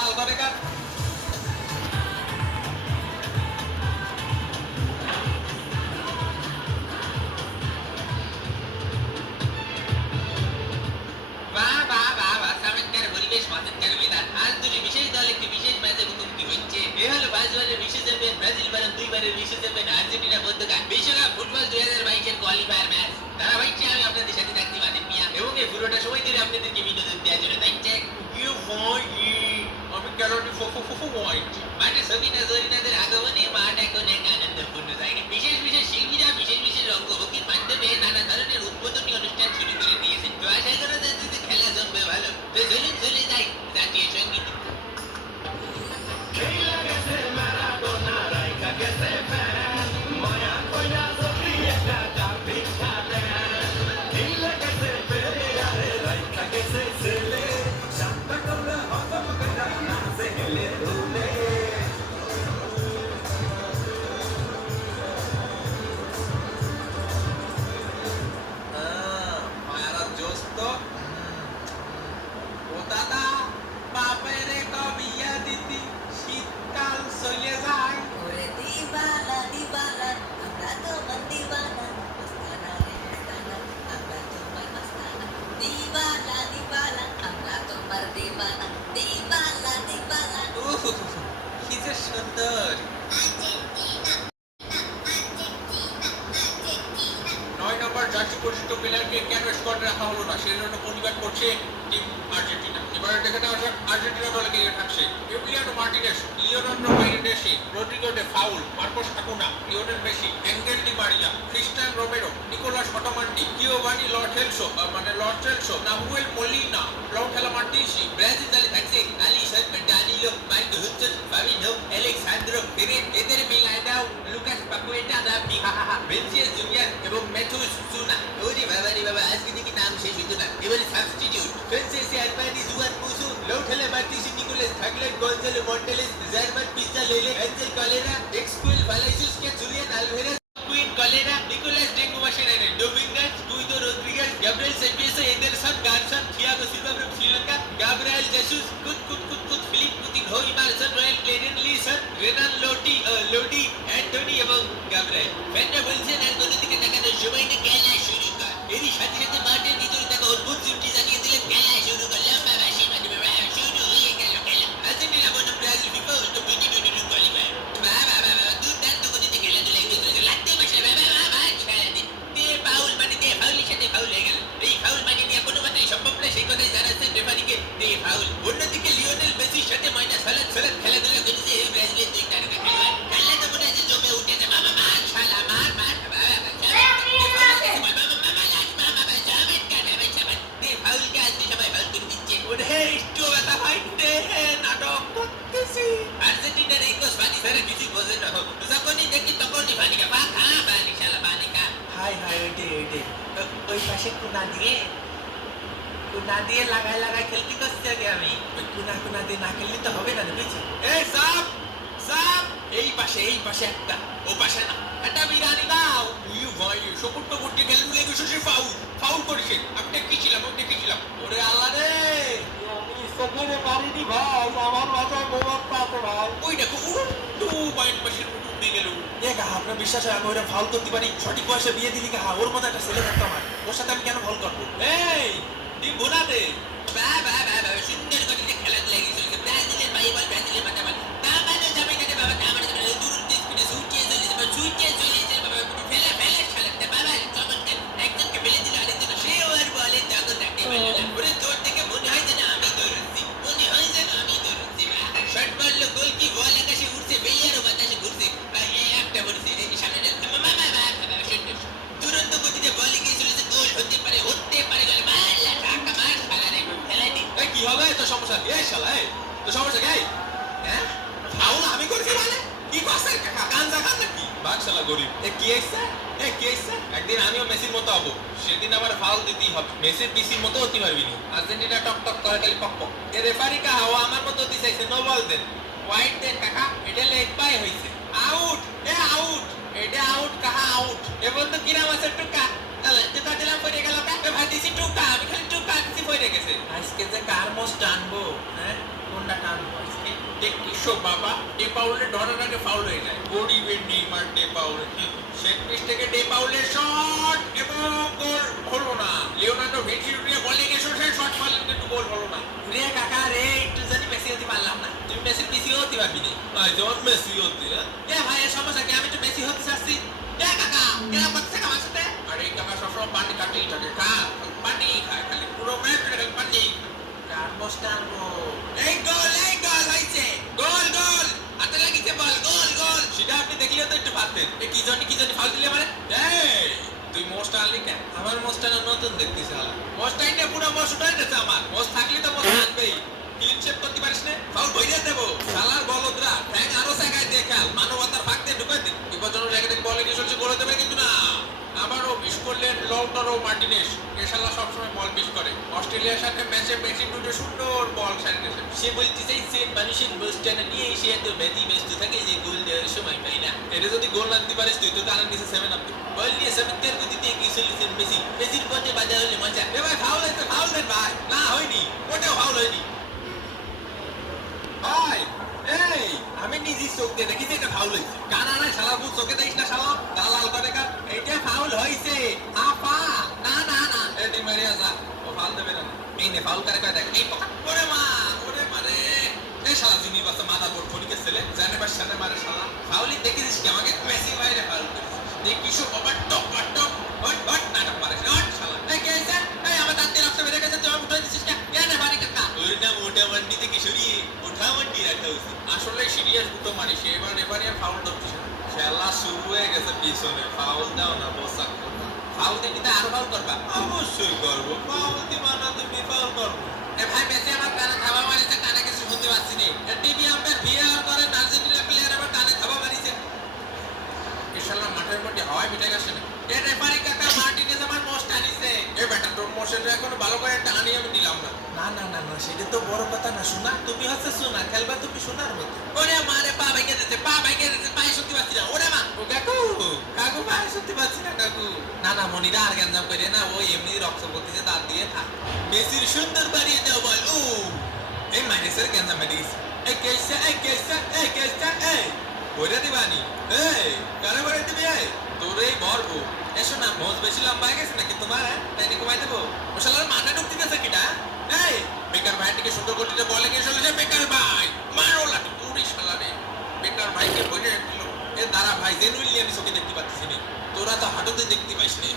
লাল করে কার পরিবেশ মাঝের মেদান আজ দুটি বিশেষ দল একটি বিশেষ ম্যাচে মুখোমুখি হচ্ছে। এ হলো 5বারের বিশ্ব চ্যাম্পিয়ন ব্রাজিল বনাম 2বারের বিশ্ব চ্যাম্পিয়ন আর্জেন্টিনা মধ্যকার বিশ্বকাপ ফুটবল 2022-এর কোয়ালিফায়ার ম্যাচ। ধারাবাহিকটি আমি আপনাদের সাথে থাকতে মাদের মিয়া এবং এই পুরোটা সময় ধরে আপনাদেরকে বিনোদন দেওয়ার জন্য থাকছে আমি ক্যালোরি পয়েন্ট মাঠে সবিনা জরিনাদের আগমনে মাঠ এখন এক আনন্দপূর্ণ জায়গা। বিশেষ বিশেষ শিল্পীরা বিশেষ বিশেষ রঙ্গভঙ্গির মাধ্যমে নানা ধরনের উদ্বোধনী অনুষ্ঠান শুরু করে দিয়েছেন। তো আশা করা যাচ্ছে যে খেলা জমবে ভালো। তো চলুন চলে যাই জাতীয় সঙ্গীত। মায়ারা জোস তো ও দাদা বাপের কবিয়া দিদি শীতকাল চলে যায় ওরে দিবানা দিবানা আমরা তোমার দিবানা মস্তানা রে মস্তানা আমরা তোমার মস্তানা দিবানা দিবানা আমরা তোমার দিবানা দিবানা দিবানা উহ, কি যে সুন্দর নয় নম্বর জাতীয় পরিচিত প্লেয়ারকে কেন স্কোয়াডে রাখা হলো না সেজন্য প্রতিবাদ করছে টিম আর্জেন্টিনা। এবারে দেখে নেওয়া যাক আর্জেন্টিনা দলে কে কে থাকছে। এমিলিয়ানো মার্টিনেস, লিওনার্দো মেন্ডেসি, Rodrigo De Paul, Marcos Acuna, Lionel Messi, Angel Di Maria, Cristian Romero, Nicolas Otamendi, Giovani Lo Celso, Nahuel Molina, Lautaro Martinez. Brazil দলে থাকছে আলিসন, ডানিলো, মাইক হুচন, ফাবিনো, আলেক্সান্দ্রো পেরেজ, এদের মিলায় দাও লুকাস পাকুয়েটা, দাবি ভিনিসিয়াস জুনিয়র এবং ম্যাথুস সুনা। ওরে বাবা রে বাবা, আজকে দেখি নাম শেষ হইতো না। এবারে সাবস্টিটিউট ফ্রান্সিসি Armani, Juan Musso, Lautaro Martinez, Nicolas থাকলেন, Gonzalo Montiel, German Pezzella, Angel Correa, Exequiel Palacios কে Julian Alvarez, Joaquin Correa, Nicolas ডেঙ্গু মাসেরানে, ডোমিঙ্গাস, টুইদো রদ্রিগেজ, গ্যাব্রিয়েল সেপিয়েসো, Anderson, Gerson, Thiago Silva from Sri Lanka, Gabriel Jesus, কুত Philippe Coutinho, Emerson, Royal ক্লেডেন লিসন, Renan Lodi, Antony এবং Gabriel. ফ্যানরা বলছেন আর কোনো দিকে তাকানোর সময় নেই, খেলা শুরু কর। এরই সাথে সাথে মাঠের ভিতরে থাকা অদ্ভুত সৃষ্টি জানিয়ে দিলেন খেলা শুরু কর। লম্বা বাঁশি বাজবে, শুরু হয়ে গেল খেলা। আর্জেন্টিনা বনাম Brazil FIFA world cup 2022 qualifier. বাবা দুর্দান্ত গতিতে খেলাধুলা এগিয়ে চলেছে। লাগতে বসে বাবা খেলা দিন দে ফাউল মানে দে ফাউলের সাথে ফাউল হয়ে গেল। এই ফাউল মানে নিয়ে কোনো কথাই সম্ভব না, সেই কথাই জানাচ্ছেন রেফারিকে দে ফাউল। অন্যদিকে লিওনেল মেসির সাথে মাইনা সালাদ খেলাধুলা করেছে এই ব্রাজিলের দুই তারকা খেলোয়াড়। খেলা তো মনে হচ্ছে জমে উঠেছে। মামা মার শালা মার ফাউলকে আজকে সবাই ফাউল করে দিচ্ছে। ওরে একটু ব্যথা পাইতে নাটক করতেছি। আর্জেন্টিনার এই কোচ পানি ছাড়া কিছু বোঝে না। যখনই দেখি তখনই পানি খা পানি শালা পানি খা। হাই ওইটে ওই পাশে কুনা দিয়ে লাগাই খেলতে করছি আগে আমি। ওই কুনা দিয়ে না খেললে তো হবে না বুঝছি। এই সাপ এই পাশে একটা, ও পাশে না। এটা বিরানি দাও। উই ভাই সকুট টকুটকে খেলে তুলে গেছো সে ফাউল করেছে। আমি দেখেছিলাম ওরে আল্লাহ রে, আমি সকালে পারিনি ভাই, আমার মাথায় গোবরটা আছে ভাই। ওই দেখো উড়ু বাইন পাশের উঠে দিয়ে গেল। আপনার বিশ্বাস হয় আমি ওরা ফাউল করতে পারি? সঠিক বয়সে বিয়ে দিলি ওর মতো একটা ছেলে থাকতো আমার, ওর সাথে আমি কেন ফাউল করবো? এই টিম বোনাতে বাবা সুন্দর গতিতে খেলাধুলা এগিয়ে চলেছে। ব্রাজিলের বাই বল, ব্রাজিলের মাথা বল। দামানো যাবে না রে বাবা, দামানো যাবে না। দূর স্পিডে ছুটিয়ে চলেছে বাবা, কোনো ফেলা ছাড়াতে বাবা চমৎকার। একজনকে ফেলে দিল, আরেকজন সেও আর বলে তখন রাখতে পারল না। ওরে তোর থেকে মনে হয় যেন আমি দৌড়চ্ছি, শট মারলো, গোল কি বল আকাশে উঠছে, বেলিয়ারও বাতাসে ঘুরছে। একটা বলছে সামনে দুরন্ত গতিতে বল এগিয়ে চলেছে। গোল হতে পারে গোল মারলা টাকা মার খেলা রে খেলাই দি। কি হবে তো সমস্যা? এই শালা তো সমস্যা কি? হ্যাঁ ফাউল আমি করছি মানে কি করছে? কাঞ্জা খান নাকি বাদশালা গরিব? কি হইছে? একদিন আমিও মেসির মতো হবো, সেদিন আবার ফাউল দিতেই হবে। মেসির পিসির মতো হতে পারবি না। আর্জেন্টিনা টক করে খালি পক। এ রেফারি ও আমার মতো দিতে চাইছে, নো বল দেন, হোয়াইট দেন কাকা। এটা লেগ বাই হইছে, আউট। এটা আউট আউট। এ বলতো কিরাম আছে টুকা যেটা দিলাম পড়ে গেল ভাই দিছি টুকা, আমি খালি টুকা দিছি পড়ে গেছে। আজকে যে কার মোস্ট টানবো, হ্যাঁ কোনটা টানবো আজকে? দেখছো বাবা, ডে পাউলের ধরার আগে ফাউল হয়ে যায়। গরিবের Neymar day Paul set piece থেকে ডে পাউলের শট এবং গোল হলো না। লিওনার্দো ভিঞ্চি জুনিয়র বলে গেছে, সে শট মারলেন কিন্তু গোল হলো না। রে কাকা রে, একটু জানি মেসি হতে পারলাম না। তুমি মেসির পিছিয়ে হতে পারবি না। যেমন মেসি হতে এ ভাই, এর সমস্যা কি? আমি তো মেসি হতে চাচ্ছি। এ কাকা, কেন করতেছে আমার সাথে? আরে কাকা সবসময় পানি কাটেই থাকে, খা পানি খায়, খালি পুরো ম্যাচ খালি পানি। এই গোল হয়েছে, গোল হাতে লাগিছে বল, গোল। সেটা আপনি দেখলে তো একটু ভাবতেন কি জন্য ফাউল দিলে মানে। এই তুই মোস্ট আনলি কেন? আমার মোস্টানা নতুন দেখতেছি হালা মোস্টাই না, পুরো মোস্ট উঠাই গেছে আমার। মোস্ট থাকলে তো মোস্ট আনবেই। ক্লিন শেপ করতে পারিস না, ফাউল বইরে দেবো। শালার বলদরা, ঠ্যাং আরো জায়গায় দিয়ে খেল, মানবতার ফাঁক দিয়ে ঢুকাই দিন। বিপজ্জনক জায়গা থেকে বলে গিয়ে চলছে, গোল দেবে কিন্তু না। আবারও মিস করলেন লউটারো মার্টিনেজ। এ শালা সবসময় বল মিস করে। অস্ট্রেলিয়ার সাথে ম্যাচে বেশি দুটো সুন্দর বল ছাড়িয়েছে। সে বলতে চাইছেন মানুষের মোস্টানা নিয়ে এসে এত ব্যস্ত থাকে যে গোল দেওয়ার সময় পাই না। এটা যদি গোল না দিতে পারিস তুই তো কানের নিচে 7 আপ। বল নিয়ে সেভেন্থের গতিতে এগিয়ে চলেছেন মেসির পথে বাধা হলে মজা। এ ভাই ফাউল হয়েছে, ফাউল দেন ভাই। না হয়নি, ওটাও ফাউল হয়নি ভাই। এই আমি নিজে চোখ দিয়ে দেখি যে এটা ফাউল হয়েছে। কানা নাই শালা, বুঝ চোখে দেখিস না শালা, দালাল করে কার। এইটা ফাউল হয়েছে আপা। না এ ডিমারিয়া যা, ও ফাউল দেবে না। এই নে ফাউল করে দেখ, এই পকেট। ওরে মা, ওরে মারে। এই শালা জিনি বাচ্চা মাথা বোর্ড ফটিকের ছেলে, জানে বা সামনে মারে শালা। ফাউলই দেখেছিস কি আমাকে? মেসি বাইরে ফাউল করেছে। দেখিস ওভার টপ হট নাটক মারে হট শালা। এই কে আছে? এই আমার দাঁত দিয়ে রক্ত বের হয়ে গেছে, তুই আমাকে উঠাই দিছিস কেন? কেন বাড়ি কাকা? ওর নাম ওটা মান্ডি থেকে সরিয়ে ওঠা মান্ডি রাখা উচিত। আসলে সিরিয়াস গুতো মারিস, এবার রেফারি আর ফাউল ধরছিস না। খেলা শুরু হয়ে গেছে পিছনে, ফাউল দাও না বসা। ফাউল দিতে আরো ফাউল করবা? অবশ্যই করবো, ফাউল দিবা না তুমি ফাউল করবো। এ ভাই মেসি আমার কানে থাবা মারিছে, কানে কিছু শুনতে পাচ্ছি না। টিভি আম্পায়ার ভিআর করে, আর্জেন্টিনা প্লেয়ার আবার কানে থাবা মারিছে। ইনশাআল্লাহ মাঠের মধ্যে হাওয়ায় মিটে গেছে না। এ রেফারি কাকা, মার্টিনেজ আমার মোস্ট আনিছে। এ বেটা, তোর মোস্টটা এখনো ভালো করে টানি আমি দিলাম না। না সেটা তো বড় কথা না। শোনা তুমি হচ্ছে শোনা, খেলবা তুমি শোনার মতো। ওরে মারে, পা ভেঙে দিতে, পায়ে শুনতে পাচ্ছি না। ওরে মা, ও কাকু পায়ে শুনতে পাচ্ছি না কাকু। না মনিরা আর গ্যাঞ্জাম করে না, ও এমনি রক্ত করতেছে, তার দিয়ে থাক। মেসির সুন্দর বাড়িয়ে দাও বল। ও এই মাইনাসের গ্যাঞ্জাম মেরে গেছে। এই ওইটা দিবানি। এই কারে বাড়ি দিবি? এই তোরেই ভরবো। এসো না, মোজ বেশি লম্বা হয়ে গেছে নাকি তোমার? তাই নিয়ে কমাই দেবো। ও শালার মাথা ঢুকতে গেছে কিটা? এই বেকার ভাইটিকে সুন্দর করতে বলে গিয়ে চলেছে। বেকার ভাই মারো লাঠি, পুরি শালা রে। বেকার ভাইকে বলে দিল। এ দাঁড়া ভাই, জেনুইনলি আমি চোখে দেখতে পাচ্ছি না, তোরা তো হাঁটুতে দেখতে পাইস নি।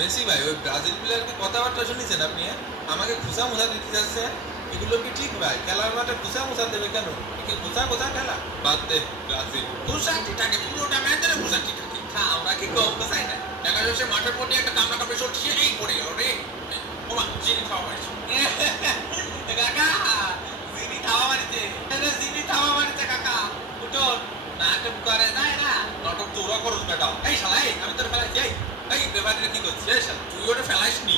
মেসি ভাই, ওই ব্রাজিল প্লেয়ারকে কথাবার্তা শুনেছেন আপনি? আমাকে খুশা মুসা দিতে যাচ্ছে, এগুলো কি ঠিক ভাই? খেলার মাঠে খুশা মুসা দেবে কেন? কি খুশা খেলা বাদ দে ব্রাজিল। তুষারটিটাকে পুরোটা ম্যাচ ধরে তুষারটিটাকে আমরা কি কম চাই না? দেখা যাচ্ছে মাঠের মধ্যে একটা কামড়া কামড়ে চলছে, এই পড়ে গেল রে। ওমা জিনি খাওয়া মারিছে কাকা, জিনি খাওয়া মারিছে, জিনি খাওয়া মারিছে কাকা। উঠো, নাটক করে যায় না। নাটক তোরা করস বেটা। এই শালা, এই আমি তোর ফেলাইছি। এই রেফারিটা কি করছিস? এই শালা, তুই ওটা ফেলাইস নি।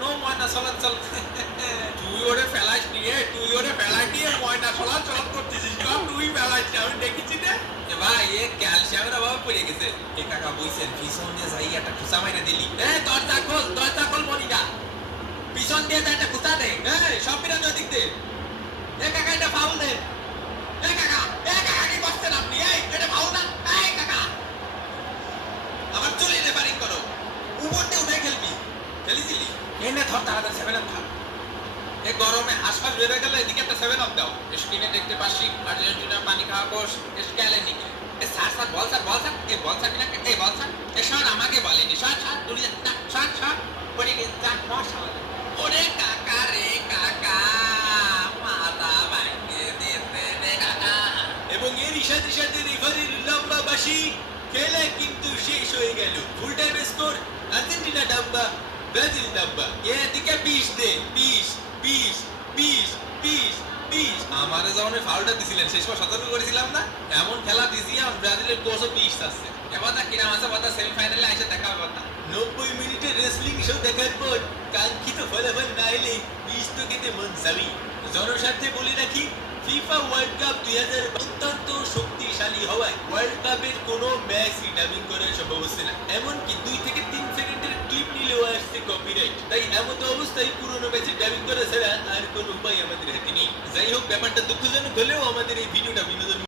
নো ময়না চল তুই ওরে ফেলাইস নি। তুই ওরে ফেলাই দিয়ে ময়না চলাচল করতেছিস। তুই ফেলাইছি, আমি দেখেছি না। ভাই এ ক্যালসিয়ামের অভাবে পড়ে গেছে। এ কাকা বইছেন, পিছন দিয়ে যাই একটা খুঁচা মাইরে দিলি। দরজা খোল মনিরা, পিছন দিয়ে একটা খুঁচা দে। সব বিরাজ দিক দে। এ কাকা, এটা ফাউল দে। এ কাকা কি করছেন আপনি? এটা ফাউল না। এই কাকা, আমার চলে রেফারিং করো। উপর দিয়ে উঠে খেলবি, খেলিছিলি। এনে ধর তাড়াতাড়ি 7 আপ খা। এ গরমে হাসপাস বের হয়ে গেলে এদিকে একটা 7 আপ দাও। স্ক্রিনে দেখতে পাচ্ছি আর্জেন্টিনা পানি খাওয়া কোর্স স্ক্যালেনিকে। এ স্যার বল স্যার এ বল স্যার কিনা, এই বল স্যার। এ স্যার আমাকে বলেনি। স্যার দূরে যা, স্যার পড়ে গেছে, যা মশালা। ওরে কাকা রে কাকা, মাথা ভাঙিয়ে দিতে রে কাকা। এবং এর সাথে রেফারির লম্বা বাঁশি, খেলা কিন্তু শেষ হয়ে গেল। ফুল টাইম স্কোর আর্জেন্টিনা ডাব্বা, ব্রাজিল ডাব্বা। এদিকে 20 দে, 20। আমারে যখন ফাউলটা দিছিলেন শেষ পর সতর্ক করেছিলাম না? এমন খেলা দিছি আর ব্রাজিলের কোর্সও 20 আছে। এবার তা কিরাম আছে, কথা সেমিফাইনালে এসে দেখা হবে না। 90 মিনিটের রেসলিং শো দেখার পর কাঙ্ক্ষিত ফলাফল না এলে বিষ তো খেতে মন চাবি। জনস্বার্থে বলে রাখি, ফিফা ওয়ার্ল্ড কাপ 2000 অত্যন্ত শক্তিশালী জারি হওয়ায় ওয়ার্ল্ড কাপের কোনো ম্যাচই ডাবিং করার সম্ভব হচ্ছে না। এমনকি 2 থেকে 3 সেকেন্ডের ক্লিপ নিলেও আসছে কপিরাইট। তাই এমন অবস্থায় পুরোনো ম্যাচের ডাবিং করা ছাড়া আর কোনো উপায় আমাদের হাতে নেই। যাই হোক, ব্যাপারটা দুঃখজনক হলেও আমাদের এই ভিডিওটা বিনোদন